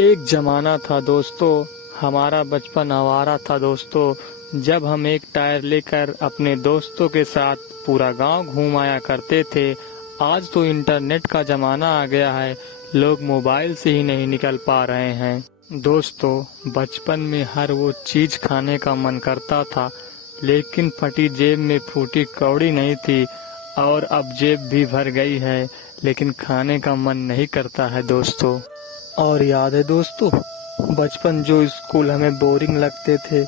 एक जमाना था दोस्तों, हमारा बचपन आवारा था दोस्तों। जब हम एक टायर लेकर अपने दोस्तों के साथ पूरा गांव घूम आया करते थे। आज तो इंटरनेट का जमाना आ गया है, लोग मोबाइल से ही नहीं निकल पा रहे हैं। दोस्तों, बचपन में हर वो चीज खाने का मन करता था, लेकिन फटी जेब में फूटी कौड़ी नहीं थी। और अब जेब भी भर गई है, लेकिन खाने का मन नहीं करता है दोस्तों। और याद है दोस्तों, बचपन जो स्कूल हमें बोरिंग लगते थे,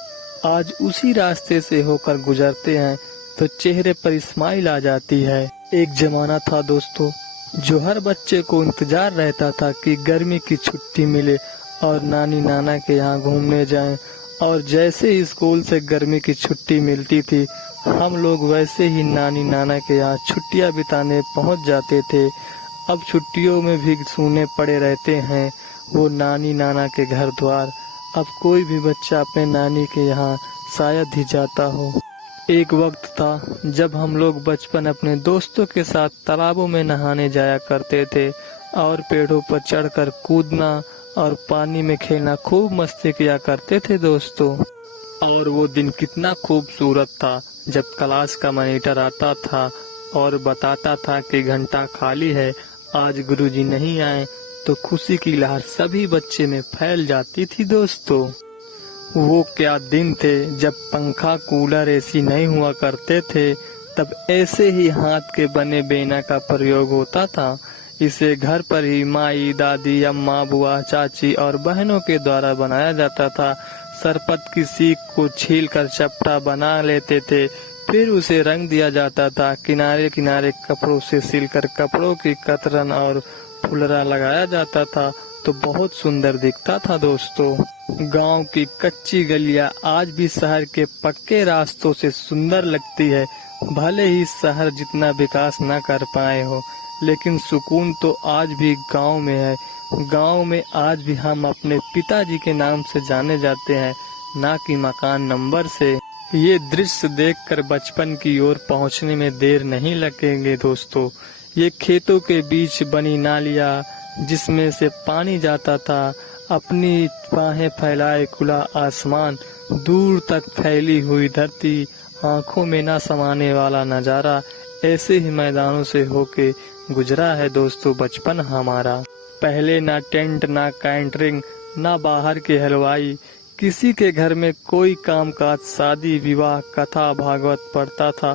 आज उसी रास्ते से होकर गुजरते हैं तो चेहरे पर स्माइल आ जाती है। एक जमाना था दोस्तों, जो हर बच्चे को इंतजार रहता था कि गर्मी की छुट्टी मिले और नानी नाना के यहाँ घूमने जाएं। और जैसे ही स्कूल से गर्मी की छुट्टी मिलती थी, हम लोग वैसे ही नानी नाना के यहाँ छुट्टियां बिताने पहुंच जाते थे। अब छुट्टियों में भी सूने पड़े रहते हैं वो नानी नाना के घर द्वार। अब कोई भी बच्चा अपने नानी के यहाँ शायद ही जाता हो। एक वक्त था जब हम लोग बचपन अपने दोस्तों के साथ तालाबों में नहाने जाया करते थे और पेड़ों पर चढ़कर कूदना और पानी में खेलना खूब मस्ती किया करते थे दोस्तों। और वो दिन कितना खूबसूरत था जब क्लास का मॉनिटर आता था और बताता था कि घंटा खाली है, आज गुरुजी नहीं आए, तो खुशी की लहर सभी बच्चे में फैल जाती थी दोस्तों। वो क्या दिन थे जब पंखा कूलर एसी नहीं हुआ करते थे। तब ऐसे ही हाथ के बने बेना का प्रयोग होता था। इसे घर पर ही माई दादी अम्मा बुआ चाची और बहनों के द्वारा बनाया जाता था। सरपत की सीख को छील कर चपटा बना लेते थे, फिर उसे रंग दिया जाता था। किनारे किनारे कपड़ों से सिलकर कपड़ों की कतरन और फुलरा लगाया जाता था, तो बहुत सुंदर दिखता था दोस्तों। गांव की कच्ची गलियां आज भी शहर के पक्के रास्तों से सुंदर लगती है। भले ही शहर जितना विकास न कर पाए हो, लेकिन सुकून तो आज भी गांव में है। गांव में आज भी हम अपने पिताजी के नाम से जाने जाते हैं, ना कि मकान नंबर से। ये दृश्य देखकर बचपन की ओर पहुंचने में देर नहीं लगेंगे दोस्तों। ये खेतों के बीच बनी नालियां जिसमें से पानी जाता था, अपनी बाहें फैलाए खुला आसमान, दूर तक फैली हुई धरती, आंखों में ना समाने वाला नजारा, ऐसे ही मैदानों से होके गुजरा है दोस्तों बचपन हमारा। पहले ना टेंट ना कैंटरिंग ना बाहर के हलवाई, किसी के घर में कोई कामकाज शादी विवाह कथा भागवत पड़ता था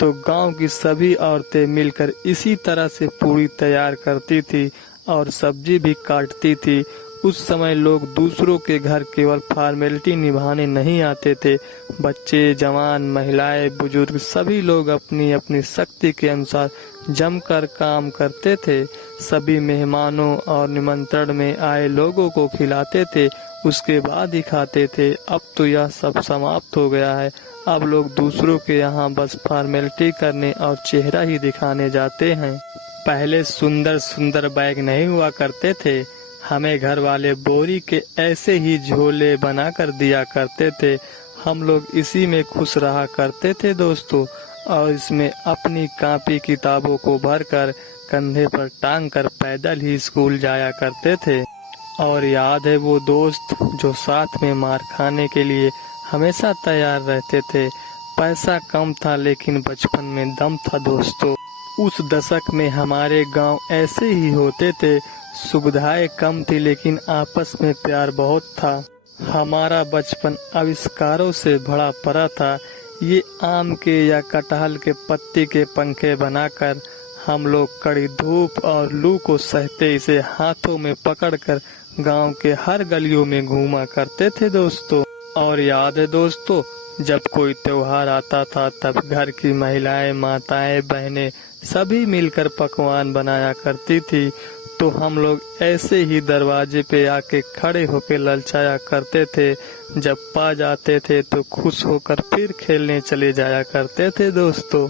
तो गांव की सभी औरतें मिलकर इसी तरह से पूरी तैयार करती थी और सब्जी भी काटती थी। उस समय लोग दूसरों के घर केवल फॉर्मेलिटी निभाने नहीं आते थे। बच्चे जवान महिलाएं बुजुर्ग सभी लोग अपनी अपनी शक्ति के अनुसार जमकर काम करते थे। सभी मेहमानों और निमंत्रण में आए लोगों को खिलाते थे, उसके बाद ही खाते थे। अब तो यह सब समाप्त हो गया है। अब लोग दूसरों के यहाँ बस फॉर्मेलिटी करने और चेहरा ही दिखाने जाते हैं। पहले सुंदर सुंदर बैग नहीं हुआ करते थे, हमें घर वाले बोरी के ऐसे ही झोले बना कर दिया करते थे। हम लोग इसी में खुश रहा करते थे दोस्तों, और इसमें अपनी कॉपी किताबों को भरकर कंधे पर टांग कर पैदल ही स्कूल जाया करते थे। और याद है वो दोस्त जो साथ में मार खाने के लिए हमेशा तैयार रहते थे। पैसा कम था लेकिन बचपन में दम था दोस्तों। उस दशक में हमारे गांव ऐसे ही होते थे, सुविधाएं कम थी लेकिन आपस में प्यार बहुत था। हमारा बचपन आविष्कारों से भरा पड़ा था। ये आम के या कटहल के पत्ती के पंखे बनाकर हम लोग कड़ी धूप और लू को सहते इसे हाथों में पकड़कर गांव के हर गलियों में घूमा करते थे दोस्तों। और याद है दोस्तों, जब कोई त्योहार आता था तब घर की महिलाएं माताएं बहनें सभी मिलकर पकवान बनाया करती थी, तो हम लोग ऐसे ही दरवाजे पे आके खड़े होके ललचाया करते थे। जब पा जाते थे तो खुश होकर फिर खेलने चले जाया करते थे दोस्तों।